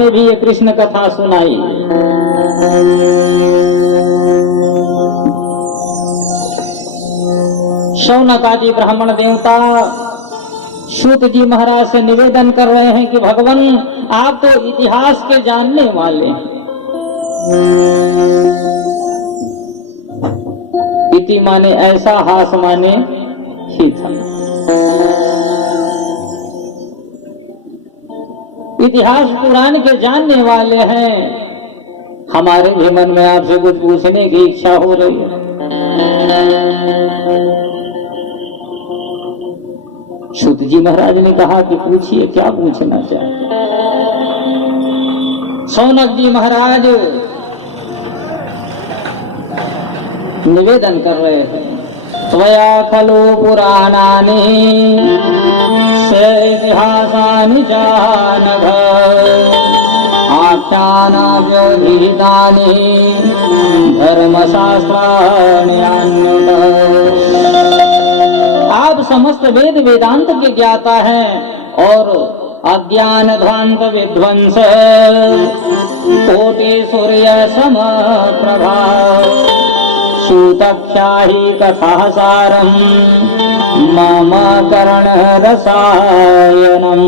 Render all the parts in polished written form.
में भी ये कृष्ण कथा सुनाई। शौनक आदि ब्राह्मण देवता सूत जी महाराज से निवेदन कर रहे हैं कि भगवान आप तो इतिहास के जानने वाले हैं। इति माने ऐसा, हास माने ही था। इतिहास पुराण के जानने वाले हैं, हमारे भी मन में आपसे कुछ पूछने की इच्छा हो रही है। सूत जी महाराज ने कहा कि पूछिए, क्या पूछना चाहते। शौनक जी महाराज निवेदन कर रहे हैं, त्वया खलु पुराणानि इतिहासानि जानघ आख्यानाव्यवहितानि धर्मशास्त्राणि आप समस्त वेद वेदांत के ज्ञाता हैं और अज्ञान ध्वांत विध्वंस कोटि सूर्य सम प्रभा सूतख्याहि कथा सारम मम कर्ण रसायनम।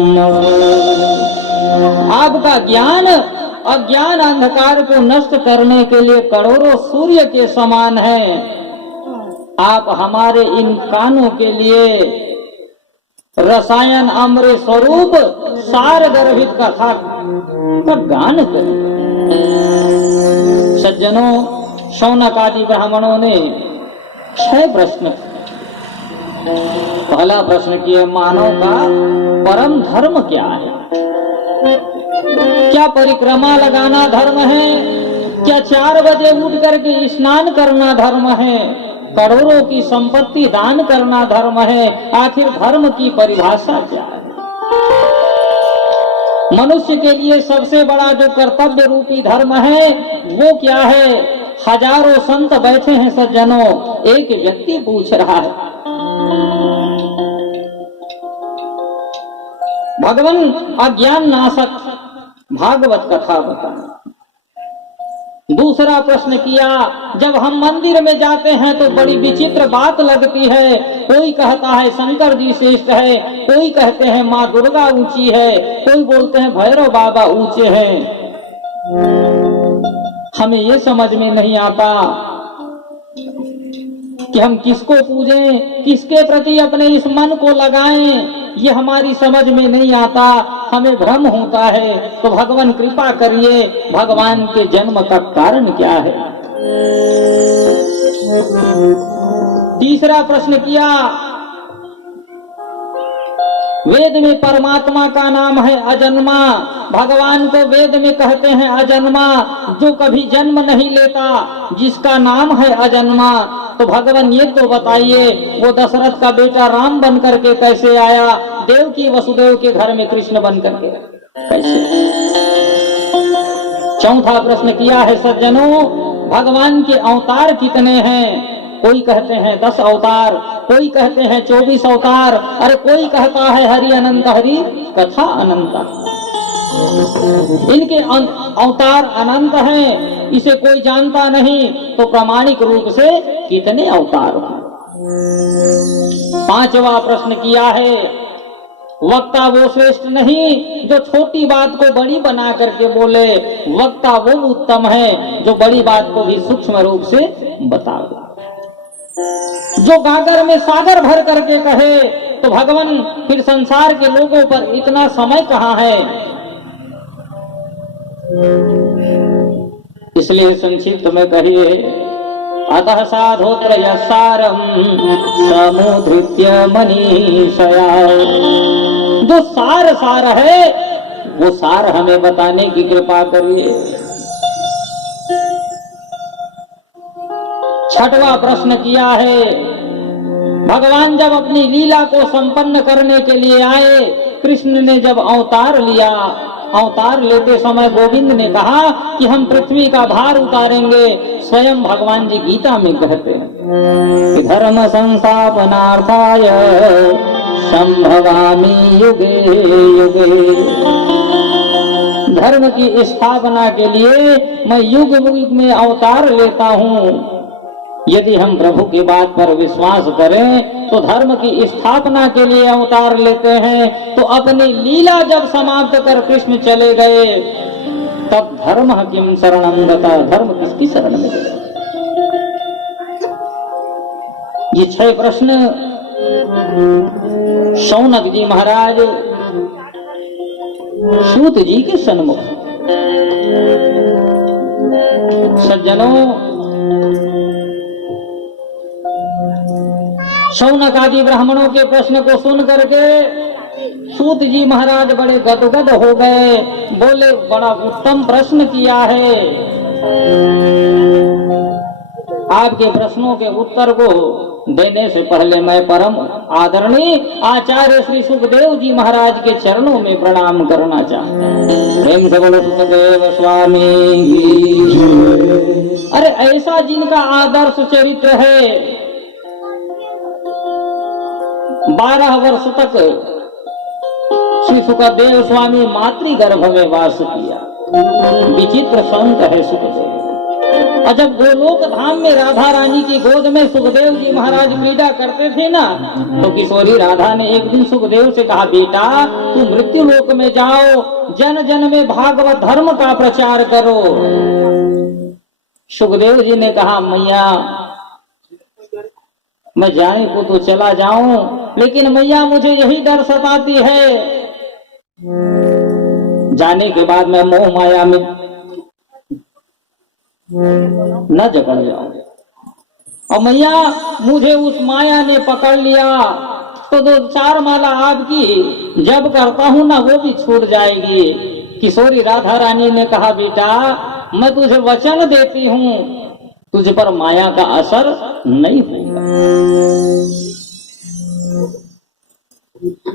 आपका ज्ञान अज्ञान अंधकार को नष्ट करने के लिए करोड़ों सूर्य के समान है। आप हमारे इन कानों के लिए रसायन अमृत स्वरूप सार गर्भित कथा का गान करें। सज्जनों, शौनक आदि ब्राह्मणों ने 6 प्रश्न। पहला प्रश्न किया, मानव का परम धर्म क्या है? क्या परिक्रमा लगाना धर्म है? क्या 4 बजे उठ करके स्नान करना धर्म है? करोड़ों की संपत्ति दान करना धर्म है? आखिर धर्म की परिभाषा क्या है? मनुष्य के लिए सबसे बड़ा जो कर्तव्य रूपी धर्म है वो क्या है? हजारों संत बैठे हैं सज्जनों, एक व्यक्ति पूछ रहा है। भगवान अज्ञान नाशक भागवत कथा बताएं। दूसरा प्रश्न किया, जब हम मंदिर में जाते हैं तो बड़ी विचित्र बात लगती है। कोई कहता है शंकर जी श्रेष्ठ है, कोई कहते हैं माँ दुर्गा ऊंची है, कोई बोलते हैं भैरव बाबा ऊंचे हैं। हमें ये समझ में नहीं आता कि हम किसको पूजें, किसके प्रति अपने इस मन को लगाएं। ये हमारी समझ में नहीं आता, हमें भ्रम होता है। तो भगवान कृपा करिए, भगवान के जन्म का कारण क्या है? तीसरा प्रश्न किया, वेद में परमात्मा का नाम है अजन्मा। भगवान को वेद में कहते हैं अजन्मा, जो कभी जन्म नहीं लेता, जिसका नाम है अजन्मा। तो भगवान ये तो बताइए, वो दशरथ का बेटा राम बन करके कैसे आया? देवकी वसुदेव के घर में कृष्ण बन करके कैसे? चौथा प्रश्न किया है सज्जनों, भगवान के अवतार कितने हैं? कोई कहते हैं 10 अवतार, कोई कहते हैं 24 अवतार, अरे कोई कहता है हरि अनंत हरि कथा अनंत। इनके अवतार अनंत हैं, इसे कोई जानता नहीं, तो प्रामाणिक रूप से कितने अवतार हैं? पांचवा प्रश्न किया है, वक्ता वो श्रेष्ठ नहीं जो छोटी बात को बड़ी बना करके बोले, वक्ता वो उत्तम है जो बड़ी बात को भी सूक्ष्म रूप से बतावे। जो गागर में सागर भर करके कहे, तो भगवान फिर संसार के लोगों पर इतना समय कहाँ है? इसलिए संक्षिप्त में कहिए, अतः साधोत्र यसारम समुधृत्य मनीषया। जो सार है वो सार हमें बताने की कृपा करिए। छठवां प्रश्न किया है, भगवान जब अपनी लीला को संपन्न करने के लिए आए, कृष्ण ने जब अवतार लिया, अवतार लेते समय गोविंद ने कहा कि हम पृथ्वी का भार उतारेंगे। स्वयं भगवान जी गीता में कहते हैं कि धर्म संस्थापनार्थाय संभवामि युगे युगे। धर्म की स्थापना के लिए मैं युग युग में अवतार लेता हूँ। यदि हम प्रभु की बात पर विश्वास करें तो धर्म की स्थापना के लिए अवतार लेते हैं, तो अपनी लीला जब समाप्त कर कृष्ण चले गए तब धर्म किम शरणं गता, धर्म किसकी शरण में गया? ये 6 प्रश्न शौनक जी महाराज सूत जी के सन्मुख। सज्जनों, शौनक आदि ब्राह्मणों के प्रश्न को सुन करके सूत जी महाराज बड़े गदगद हो गए। बोले, बड़ा उत्तम प्रश्न किया है। आपके प्रश्नों के उत्तर को देने से पहले मैं परम आदरणीय आचार्य श्री सुखदेव जी महाराज के चरणों में प्रणाम करना चाहता हूँ। प्रेम से बोलो सुखदेव स्वामी की। अरे ऐसा जिनका आदर्श चरित्र है, 12 वर्ष तक श्री सुखदेव स्वामी मातृ गर्भ में वास किया। विचित्र संत है सुखदेव। और जब गोलोक धाम में राधा रानी की गोद में सुखदेव जी महाराज क्रीड़ा करते थे ना, तो किशोरी राधा ने एक दिन सुखदेव से कहा, बेटा तू मृत्यु लोक में जाओ, जन जन में भागवत धर्म का प्रचार करो। सुखदेव जी ने कहा, मैया मैं जाने को तो चला जाऊं, लेकिन मैया मुझे यही डर सताती है, जाने के बाद मैं मोह माया में न जकड़ जाऊं। और मैया मुझे उस माया ने पकड़ लिया तो 2-4 माला आपकी जब करता हूं ना वो भी छूट जाएगी। किशोरी राधा रानी ने कहा, बेटा मैं तुझे वचन देती हूं, तुझ पर माया का असर नहीं होगा।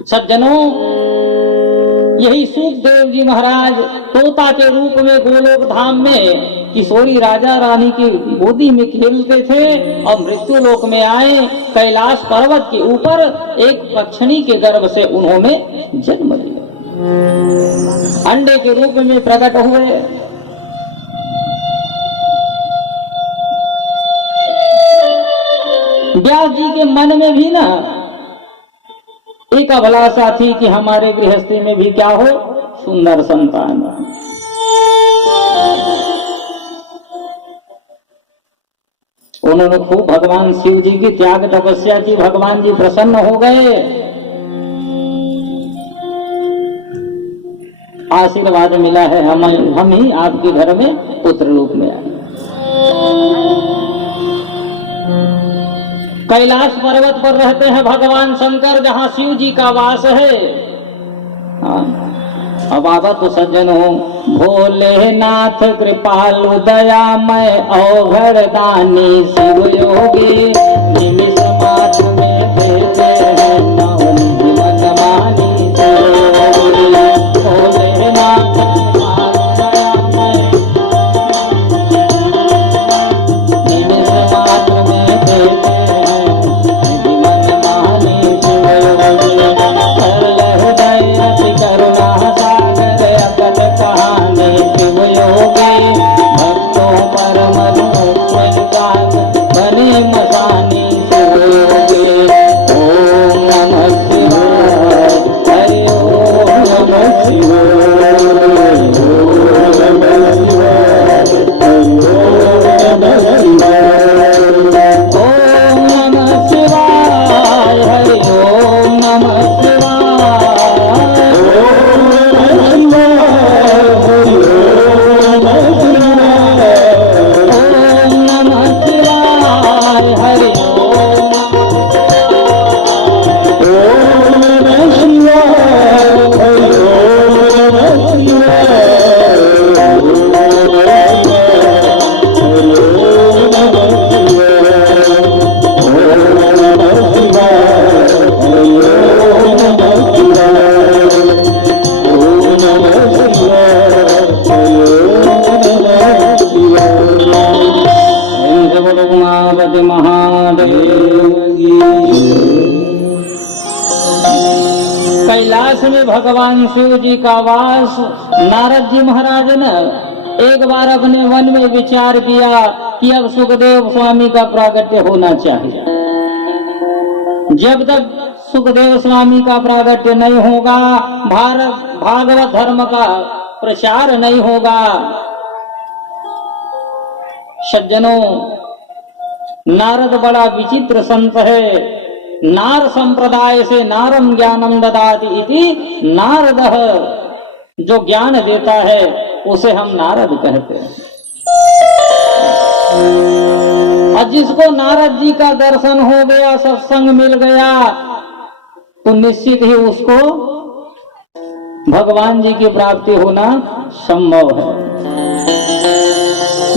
सज्जनों, यही सुखदेव जी महाराज तोता के रूप में गोलोक धाम में किशोरी राजा रानी की गोदी में खेलते थे और मृत्यु लोक में आए। कैलाश पर्वत के ऊपर एक पक्षिणी के गर्भ से उन्होंने जन्म लिया, अंडे के रूप में प्रकट हुए। व्यास जी के मन में भी ना एक अभिलाषा थी कि हमारे गृहस्थी में भी क्या हो, सुंदर संतान। उन्होंने खूब भगवान शिव जी की त्याग तपस्या की, भगवान जी प्रसन्न हो गए, आशीर्वाद मिला है, हम ही आपके घर में पुत्र रूप में आए। कैलाश पर्वत पर रहते हैं भगवान शंकर, जहां शिव जी का वास है। अब आवा तो सज्जनों, भोलेनाथ कृपालु दयामय अवघड़ दानी शिव योगी, निमिष मात्र में देते हैं नवनिधि मन मानी। भोलेनाथ कृपालु दयामय निमिष मात्र में देते भक्तों पर मधुर बने मसाने कैलाश में भगवान शिव जी का वास, नारद जी महाराज ने एक बार अपने मन में विचार किया कि अब सुखदेव स्वामी का प्रागट्य होना चाहिए। जब तक सुखदेव स्वामी का प्रागट्य नहीं होगा, भागवत धर्म का प्रचार नहीं होगा। सज्जनों, नारद बड़ा विचित्र संत है। नार संप्रदाय से नारम ज्ञानम ददाति इति नारदः, जो ज्ञान देता है उसे हम नारद कहते हैं। और जिसको नारद जी का दर्शन हो गया, सत्संग मिल गया, तो निश्चित ही उसको भगवान जी की प्राप्ति होना संभव है।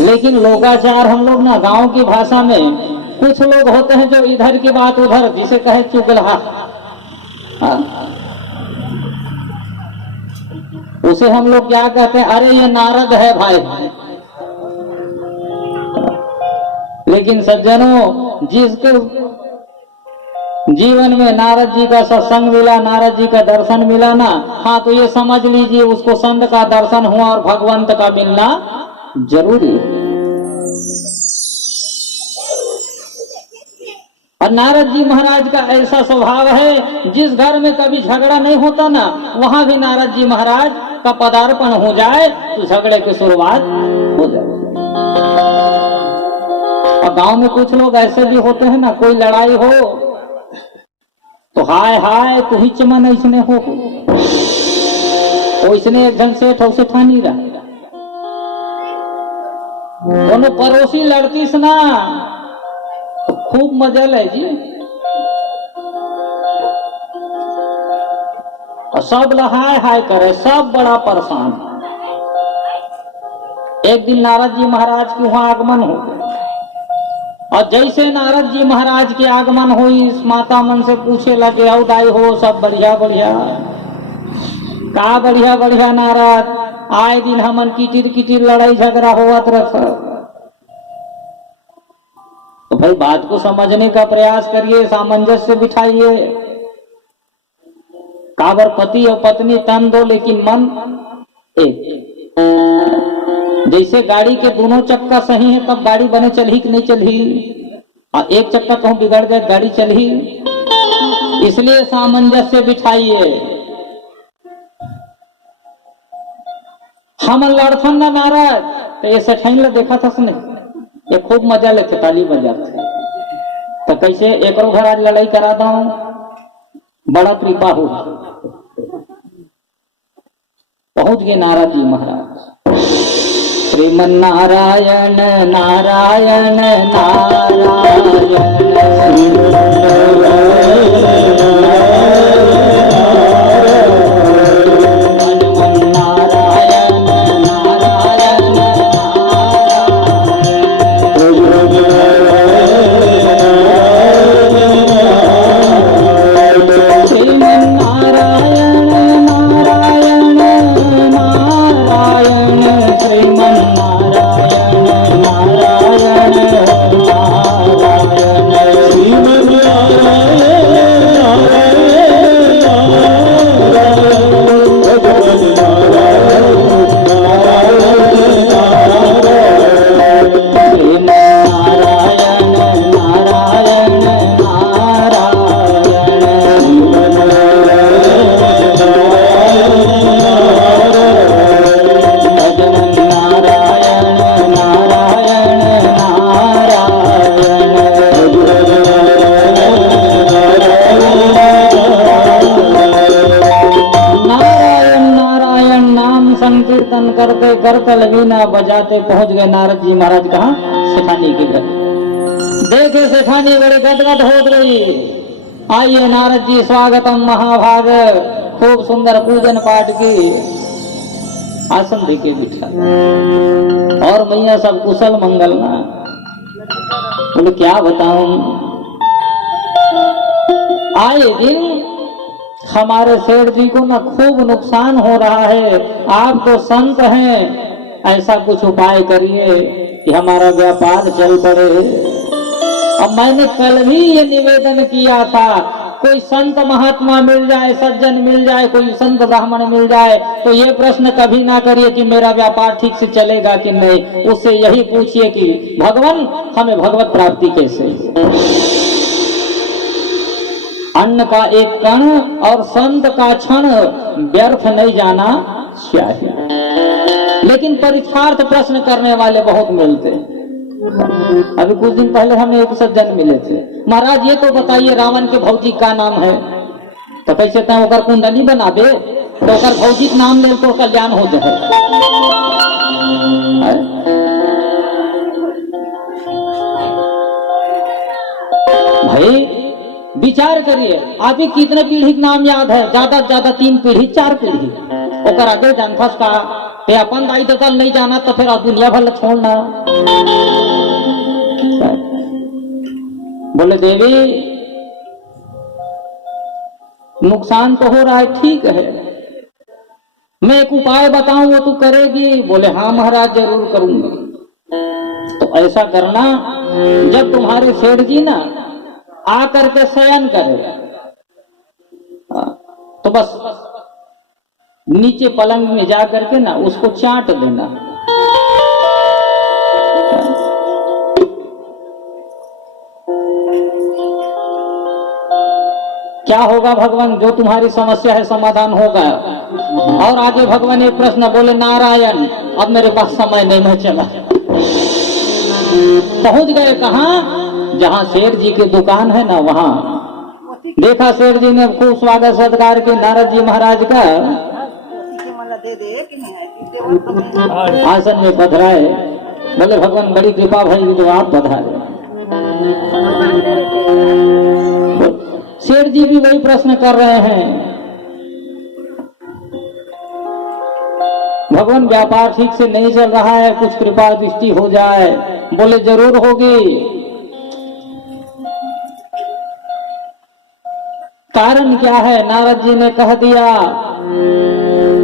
लेकिन लोकाचार, हम लोग ना गांव की भाषा में कुछ लोग होते हैं जो इधर की बात उधर, जिसे कहे चुगलहा, उसे हम लोग क्या कहते हैं, अरे ये नारद है भाई। लेकिन सज्जनों, जिसके जीवन में नारद जी का सत्संग मिला, नारद जी का दर्शन मिला ना, हाँ, तो ये समझ लीजिए उसको संत का दर्शन हुआ और भगवंत का मिलना जरूरी है। और नारद जी महाराज का ऐसा स्वभाव है, जिस घर में कभी झगड़ा नहीं होता ना, वहां भी नारद जी महाराज का पदार्पण हो जाए तो झगड़े की शुरुआत हो जाए। और गांव में कुछ लोग ऐसे भी होते हैं ना, कोई लड़ाई हो तो हाय हाय तू ही चमन ऐसने हो, इसने एक जन सेठ उसे ठानी रहा, दोनों पड़ोसी लड़ती से ना तो खूब मजा ले जी। और सब हाय हाय करे, सब बड़ा परेशान। एक दिन नारद जी महाराज के वहां आगमन हो गया, और जैसे नारद जी महाराज के आगमन हुई, माता मन से पूछे लगे, औदाई हो, सब बढ़िया बढ़िया, का बढ़िया बढ़िया नारद, आए दिन हमन किटिर किटिर लड़ाई झगड़ा होवत रहा। तो भाई बात को समझने का प्रयास करिए, सामंजस्य बिठाइए। काबर पति और पत्नी तन दो लेकिन मन एक। जैसे गाड़ी के दोनों चक्का सही है तब गाड़ी बने चली कि नहीं चली, और एक चक्का कहूं बिगड़ जाए गाड़ी चली। इसलिए सामंजस्य बिठाइए। हम लड़थन ना नारद, तो ये सठाइन देखा था उसने, ये खूब मजा लेते, ताली बजाते। तो कैसे एक घर आज लड़ाई करा दू, बड़ा कृपा हो। पहुंच गए नारद जी महाराज। श्रीमन नारायण नारायण नारायण, करतल वीणा बजाते पहुंच गए नारद जी महाराज कहाँ, सेठानी के घर। देखे सेठानी बड़े गदगद हो गई। आइए नारद जी स्वागतम महाभाग, खूब सुंदर पूजन पाठ की, आसन देके बिठा। और मैया सब कुशल मंगल ना। बोले क्या बताऊं, आए दिन हमारे सेठ जी को ना खूब नुकसान हो रहा है। आप तो संत हैं, ऐसा कुछ उपाय करिए कि हमारा व्यापार चल पड़े। अब मैंने कल भी ये निवेदन किया था कोई संत महात्मा मिल जाए, सज्जन मिल जाए, कोई संत ब्राह्मण मिल जाए, तो ये प्रश्न कभी ना करिए कि मेरा व्यापार ठीक से चलेगा कि नहीं। उससे यही पूछिए कि भगवान हमें भगवत प्राप्ति कैसे। अन्न का एक कण और संत का क्षण व्यर्थ नहीं जाना चाहिए। लेकिन परीक्षार्थ प्रश्न करने वाले बहुत मिलते हैं। अभी कुछ दिन पहले हमें एक सज्जन मिले थे, महाराज ये तो बताइए रावण के भौजी का नाम है, तो कैसे तय ओकर कुंडली बना दे, तो ओकर भौजी के नाम ले तो कल्याण हो जाए। भाई विचार करिए, अभी कितने पीढ़ी का नाम याद है? ज्यादा से ज्यादा 3 पीढ़ी 4 पीढ़ी। ओकर आगे जानफस का ते अपन दाई दल नहीं जाना तो फिर दुनिया भर छोड़ना। बोले देवी नुकसान तो हो रहा है, ठीक है, मैं एक उपाय बताऊं वो तू करेगी? बोले हाँ महाराज जरूर करूंगी। तो ऐसा करना, जब तुम्हारे सेठ जी ना आकर के शयन करे तो बस नीचे पलंग में जा करके ना उसको चाट देना। क्या होगा भगवान, जो तुम्हारी समस्या है समाधान होगा। और आगे भगवान एक प्रश्न बोले, नारायण अब मेरे पास समय नहीं, मैं चला। पहुंच गए कहाँ? जहाँ शेर जी की दुकान है ना, वहाँ देखा शेर जी ने खूब स्वागत सत्कार के नारद जी महाराज का आसन में पधराए। बोले भगवान बड़ी कृपा भाई जो आप पधारे। शेर जी भी वही प्रश्न कर रहे हैं, भगवान व्यापार ठीक से नहीं चल रहा है, कुछ कृपा दृष्टि हो जाए। बोले जरूर होगी। कारण क्या है? नारद जी ने कह दिया,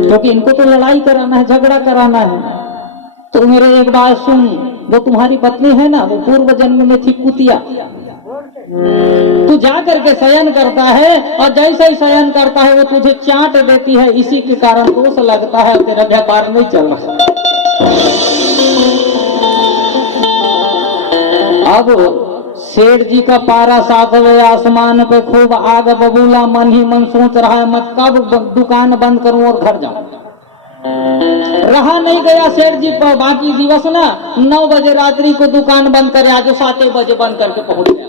क्योंकि इनको तो लड़ाई कराना है, झगड़ा कराना है। तो मेरे एक बात सुन, वो तुम्हारी पत्नी है ना, वो पूर्व जन्म में थी कुतिया। तू जा करके शयन करता है और जैसे ही शयन करता है वो तुझे चाट देती है, इसी के कारण दोष लगता है, तेरा व्यापार नहीं चल रहा। अब शेठ जी का पारा 7वें आसमान पे खूब आग बबूला, मन ही मन सोच रहा है मैं कब दुकान बंद करूं और घर जाऊं। रहा नहीं गया शेठ जी पर, बाकी दिवस ना 9 बजे रात्रि को दुकान बंद करे, आगे 7 बजे बंद करके पहुंच गया।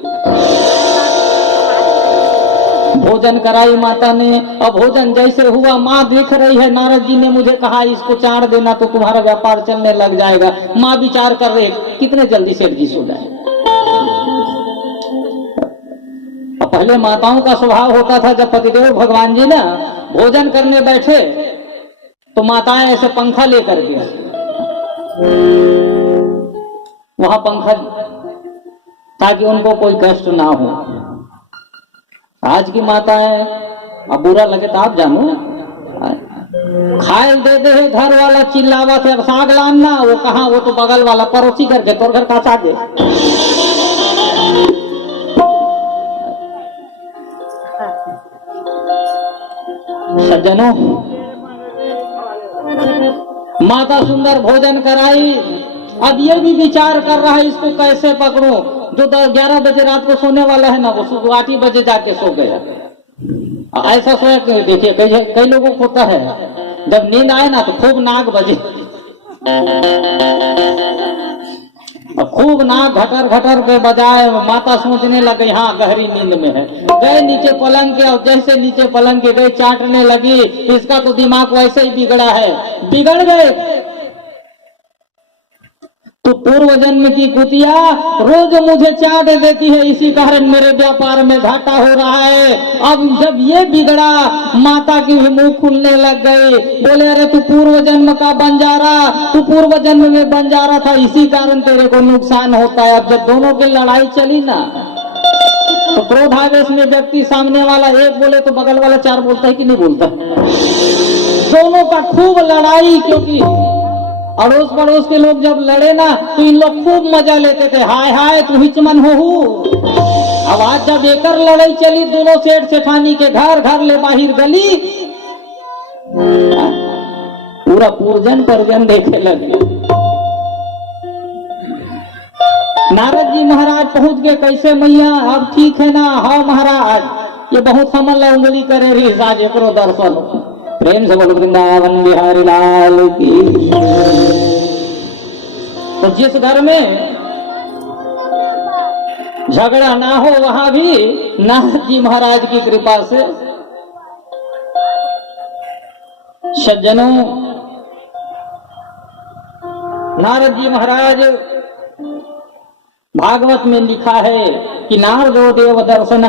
भोजन कराई माता ने, और भोजन जैसे हुआ माँ देख रही है, नारद जी ने मुझे कहा इसको चाड़ देना तो तुम्हारा व्यापार चलने लग जाएगा। माँ विचार कर रहे कितने जल्दी शेठ जी सो जाए। पहले माताओं का स्वभाव होता था, जब पतिदेव भगवान जी ना भोजन करने बैठे तो माताएं ऐसे पंखा लेकर के वहां पंखा, ताकि उनको कोई कष्ट ना हो। आज की माताएं, अब बुरा लगे तो आप जानो, खाए दे दे घर वाला चिल्लावा थे, अब साग लाना, वो कहा, वो तो बगल वाला पड़ोसी करके तोर घर का सागे। सज्जनों, माता सुंदर भोजन कराई, अब ये भी विचार कर रहा है इसको कैसे पकड़ूं। जो 11 बजे रात को सोने वाला है ना, वो सुबह 8 बजे जाके सो गया। ऐसा सोया कि देखिए कई लोगों को होता है, जब नींद आए ना तो खूब नाक बजे, खूब नाक घटर घटर के बजाए। माता सोचने लगे हाँ गहरी नींद में है, गए नीचे पलंग के, और जैसे नीचे पलंग के गए चाटने लगी। इसका तो दिमाग वैसे ही बिगड़ा है, बिगड़ गए। तो पूर्व जन्म की कुतिया रोज मुझे चाट देती है, इसी कारण मेरे व्यापार में घाटा हो रहा है। अब जब ये बिगड़ा, माता की भी मुंह खुलने लग गई। बोले अरे तू पूर्व जन्म का बंजारा, तू पूर्व जन्म में बंजारा था, इसी कारण तेरे को नुकसान होता है। अब जब दोनों की लड़ाई चली ना, तो क्रोधावेश में व्यक्ति सामने वाला एक बोले तो बगल वाला 4 बोलता है कि नहीं बोलता। दोनों का खूब लड़ाई, क्योंकि अड़ोस पड़ोस के लोग जब लड़े ना तो इन लोग खूब मजा लेते थे। हाय हाय तू हिचमन हो, आवाज जब एकर लड़ाई चली दोनों सेठ सेठानी के घर, घर ले बाहर गली, पूरा पूर्जन परजन देखे लगे। नारद जी महाराज पहुंच गए, कैसे मैया अब ठीक है ना? हाँ महाराज, ये बहुत हमल उंगली करे रही साज करो दर्शन। प्रेम से बोलो वृंदावन बिहारी लाल की। तो जिस घर में झगड़ा ना हो वहां भी नारद जी महाराज की कृपा से सज्जनों, नारद जी महाराज भागवत में लिखा है कि नारदो देव दर्शन,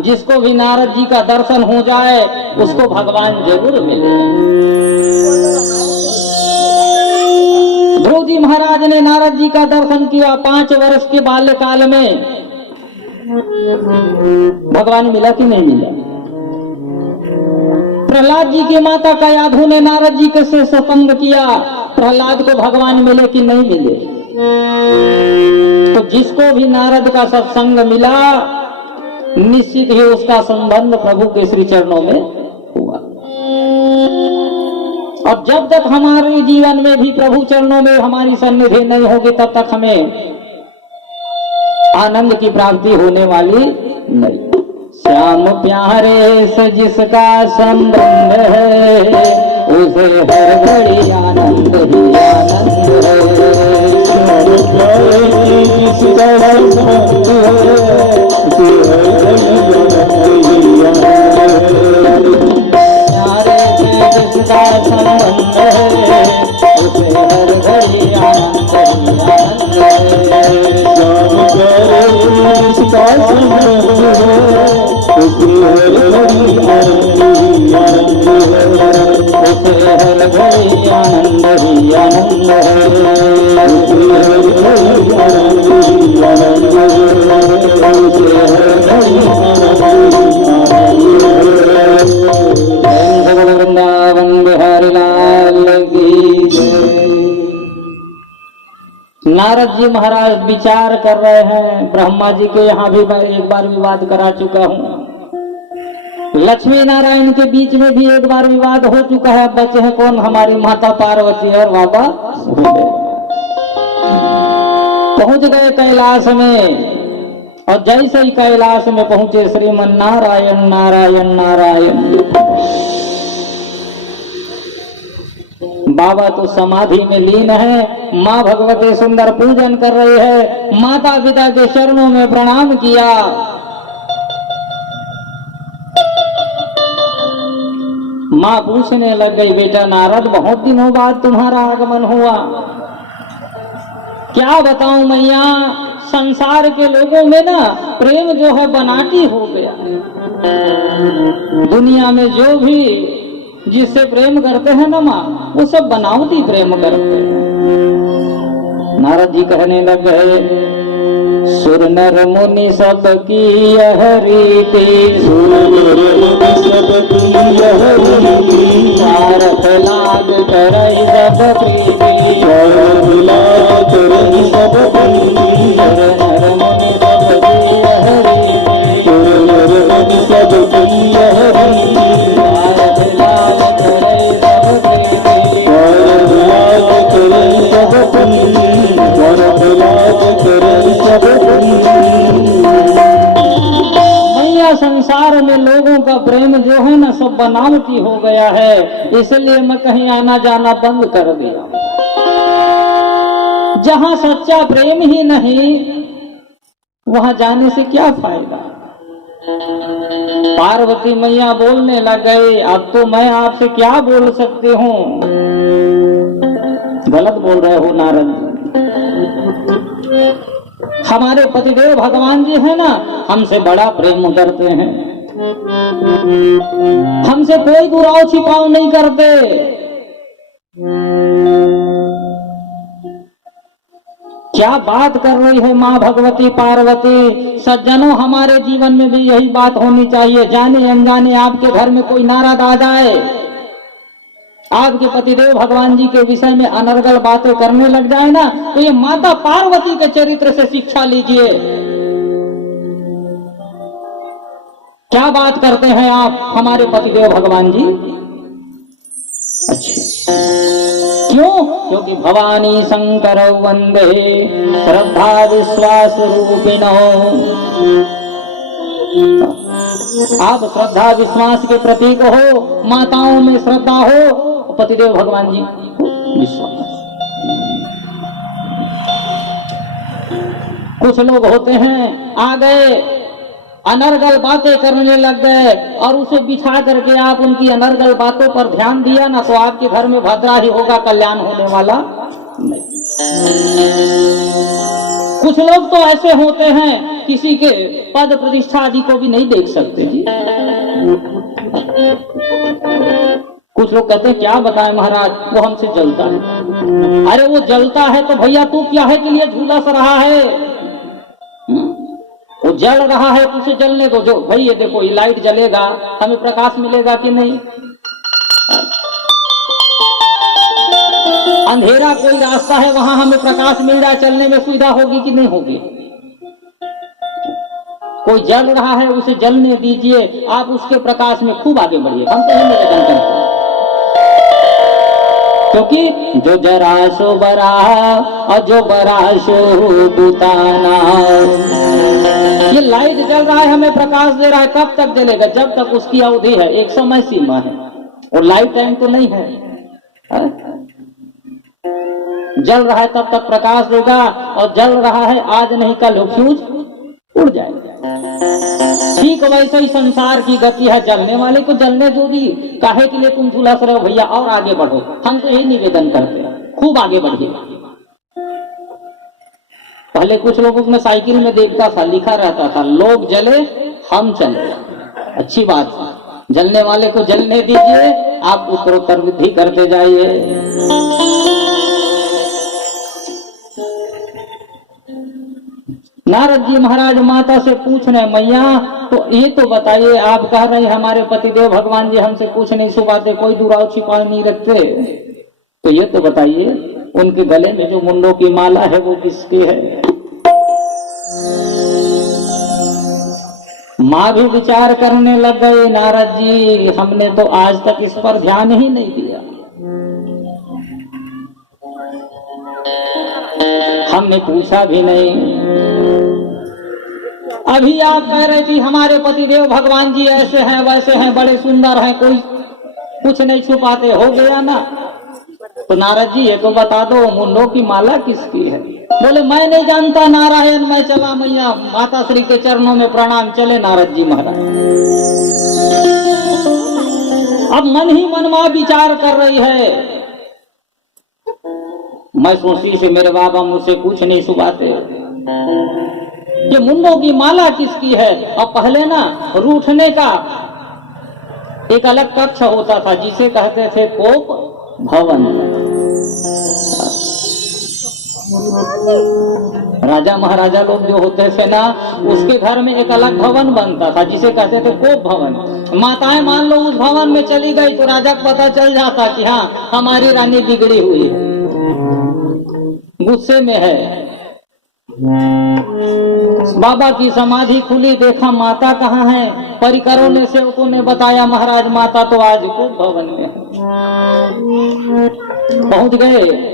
जिसको भी नारद जी का दर्शन हो जाए उसको भगवान जरूर मिले। ध्रुव जी महाराज ने नारद जी का दर्शन किया 5 वर्ष के बाल्यकाल में, भगवान मिला कि नहीं मिला? प्रहलाद जी की माता कयाधु ने नारद जी के से सत्संग किया, प्रहलाद को भगवान मिले कि नहीं मिले? तो जिसको भी नारद का सत्संग मिला निश्चित ही उसका संबंध प्रभु के श्री चरणों में हुआ। और जब तक हमारे जीवन में भी प्रभु चरणों में हमारी सन्निधि नहीं होगी तब तक हमें आनंद की प्राप्ति होने वाली नहीं। श्याम प्यारे से जिसका संबंध है उसे हर घड़ी आनंद ही आनंद है। श्याम प्यारे जिसका संबंध है उसे हर घड़ी आनंद ही आनंद है। प्यारे से जिसका संबंध है उसे हर घड़ी आनंद ही आनंद है। श्याम प्यारे जिसका संबंध है उसे हर घड़ी आनंद ही आनंद है। वृंदावन बिहारी लाल की जय। नारद जी महाराज विचार कर रहे हैं, ब्रह्मा जी के यहाँ भी मैं एक बार विवाद करा चुका हूँ, लक्ष्मी नारायण के बीच में भी एक बार विवाद हो चुका है। बचे हैं कौन? हमारी माता पार्वती और बाबा पहुंच गए कैलाश में, और जैसे ही कैलाश में पहुंचे श्रीमन नारायण नारायण नारायण, बाबा तो समाधि में लीन है, माँ भगवती सुंदर पूजन कर रही है, माता पिता के चरणों में प्रणाम किया। माँ पूछने लग गई, बेटा नारद बहुत दिनों बाद तुम्हारा आगमन हुआ, क्या बताऊं मैया, संसार के लोगों में ना प्रेम जो है बनाटी हो गया। दुनिया में जो भी जिससे प्रेम करते हैं ना माँ, वो सब बनावटी प्रेम करते हैं। नारद जी कहने लग गए, सुर नर मुनि सब की यह रीति, सुर नर मुनि सब की यह रीति, भारत लाग करई सब प्रीति, भारत लाग करई सब प्रीति, सुर नर मुनि सब की यह रीति, सुर नर मुनि सब की यह रीति, भारत लाग करई सब प्रीति, भारत लाग करई सब प्रीति, भारत लाग करई सब मैया। संसार में लोगों का प्रेम जो है ना सब बनावटी हो गया है, इसलिए मैं कहीं आना जाना बंद कर दिया। जहां सच्चा प्रेम ही नहीं वहां जाने से क्या फायदा। पार्वती मैया बोलने लग गई, अब तो मैं आपसे क्या बोल सकती हूँ। गलत बोल रहे हो नारद जी, हमारे पतिदेव भगवान जी है ना, हमसे बड़ा प्रेम करते हैं, हमसे कोई दुराव छिपाव नहीं करते। क्या बात कर रही है माँ भगवती पार्वती। सज्जनों, हमारे जीवन में भी यही बात होनी चाहिए। जाने अनजाने आपके घर में कोई नारद आ जाए, आपके पतिदेव भगवान जी के विषय में अनर्गल बातें करने लग जाए ना, तो ये माता पार्वती के चरित्र से शिक्षा लीजिए। क्या बात करते हैं आप हमारे पतिदेव भगवान जी? अच्छा, क्यों? क्योंकि भवानी शंकर वंदे श्रद्धा विश्वास रूपिणो। आप श्रद्धा विश्वास के प्रतीक हो, माताओं में श्रद्धा हो, पतिदेव भगवान जी विश्वास। कुछ लोग होते हैं आ गए, अनर्गल बातें करने लग गए, और उसे बिछा करके आप उनकी अनर्गल बातों पर ध्यान दिया ना तो आपके घर में भद्रा ही होगा, कल्याण होने वाला नहीं। कुछ लोग तो ऐसे होते हैं किसी के पद प्रतिष्ठा आदि को भी नहीं देख सकते जी। कुछ लोग कहते हैं क्या बताएं महाराज, वो हमसे जलता है। अरे वो जलता है तो भैया तू क्या है के लिए झूलस रहा है? वो जल रहा है, उसे जलने दो। जो भाई ये देखो, ये लाइट जलेगा, हमें प्रकाश मिलेगा कि नहीं? अंधेरा कोई रास्ता है, वहां हमें प्रकाश मिल रहा है, चलने में सुविधा होगी कि नहीं होगी? कोई जल रहा है, उसे जलने दीजिए, आप उसके प्रकाश में खूब आगे बढ़िए। हम तो यही निवेदन करते हैं, क्योंकि जो जरा सो बरा और जो बरा सो बुताना। ये लाइट जल रहा है, हमें प्रकाश दे रहा है, कब तक जलेगा? जब तक उसकी अवधि है, एक समय सीमा है, और लाइफ टाइम तो नहीं है। जल रहा है तब तक प्रकाश देगा, और जल रहा है आज नहीं कल फ्यूज उड़ जाएगा। ठीक वैसे ही संसार की गति है, जलने वाले को जलने दो दी, काहे के लिए तुम झुलस रहे हो भैया? और आगे बढ़ो। हम तो यही निवेदन करते हैं, खूब आगे बढ़िए। पहले कुछ लोगों में साइकिल में देखता था, लिखा रहता था लोग जले हम चले। अच्छी बात है, जलने वाले को जलने दीजिए, आप उत्तरोत्तर वृद्धि करते जाइए। नारद जी महाराज माता से पूछ रहे, मैया तो ये तो बताइए, आप कह रहे हैं हमारे पतिदेव भगवान जी हमसे कुछ नहीं छुपाते, कोई दुराव छिपा नहीं रखते, तो ये तो बताइए उनके गले में जो मुंडों की माला है वो किसकी है? माँ भी विचार करने लग गई, नारद जी हमने तो आज तक इस पर ध्यान ही नहीं दिया, हमने पूछा भी नहीं। अभी आप कह रहे थी हमारे पतिदेव भगवान जी ऐसे हैं वैसे हैं, बड़े सुंदर हैं, कोई कुछ नहीं छुपाते, हो गया ना? तो नारद जी ये तो बता दो मुंडों की माला किसकी है? बोले मैं नहीं जानता नारायण, मैं चला मैया माता श्री के चरणों में प्रणाम। चले नारद जी महाराज। अब मन ही मन में विचार कर रही है, मैं सोची से मेरे बाबा मुझसे कुछ नहीं छुपाते, ये मुंडों की माला किसकी है? और पहले ना रूठने का एक अलग कक्ष होता था जिसे कहते थे कोप भवन। राजा महाराजा लोग जो होते थे ना, उसके घर में एक अलग भवन बनता था जिसे कहते थे कोप भवन। माताएं मान लो उस भवन में चली गई तो राजा को पता चल जाता कि हाँ हमारी रानी बिगड़ी हुई है, गुस्से में है। बाबा की समाधि खुली, देखा माता कहाँ है? परिकरों ने सेवकों ने बताया महाराज माता तो आज कोप भवन में है। पहुंच गए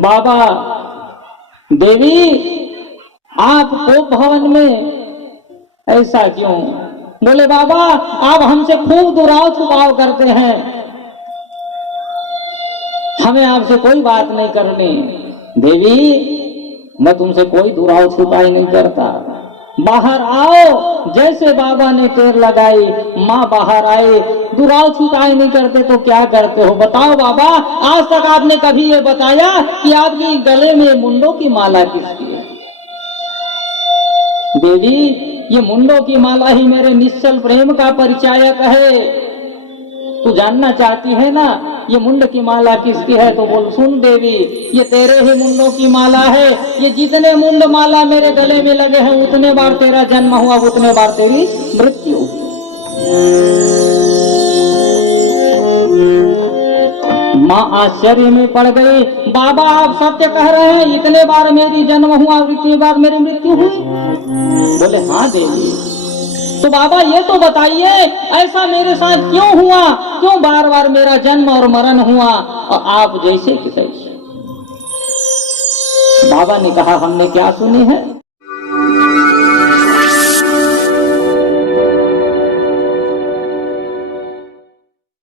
बाबा, देवी आप कोप भवन में, ऐसा क्यों? बोले बाबा आप हमसे खूब दुराव छुपाव करते हैं, हमें आपसे कोई बात नहीं करनी। देवी मैं तुमसे कोई दुराव छुपाई नहीं करता, बाहर आओ। जैसे बाबा ने टेर लगाई, माँ बाहर आए, दुराव छुपाई नहीं करते तो क्या करते हो बताओ बाबा? आज तक आपने कभी ये बताया कि आपकी गले में मुंडों की माला किसकी है? देवी ये मुंडों की माला ही मेरे निश्चल प्रेम का परिचायक है। तू जानना चाहती है ना ये मुंड की माला किसकी है? तो बोल सुन देवी, ये तेरे ही मुंडों की माला है। ये जितने मुंड माला मेरे गले में लगे हैं उतने बार तेरा जन्म हुआ, उतने बार तेरी मृत्यु। माँ आश्चर्य में पड़ गई। बाबा आप सत्य कह रहे हैं, इतने बार मेरी जन्म हुआ और इतनी बार मेरी मृत्यु हुई? बोले हाँ देवी। तो बाबा ये तो बताइए ऐसा मेरे साथ क्यों हुआ, क्यों बार बार मेरा जन्म और मरण हुआ और आप जैसे कि तैसे? बाबा ने कहा हमने क्या सुनी है,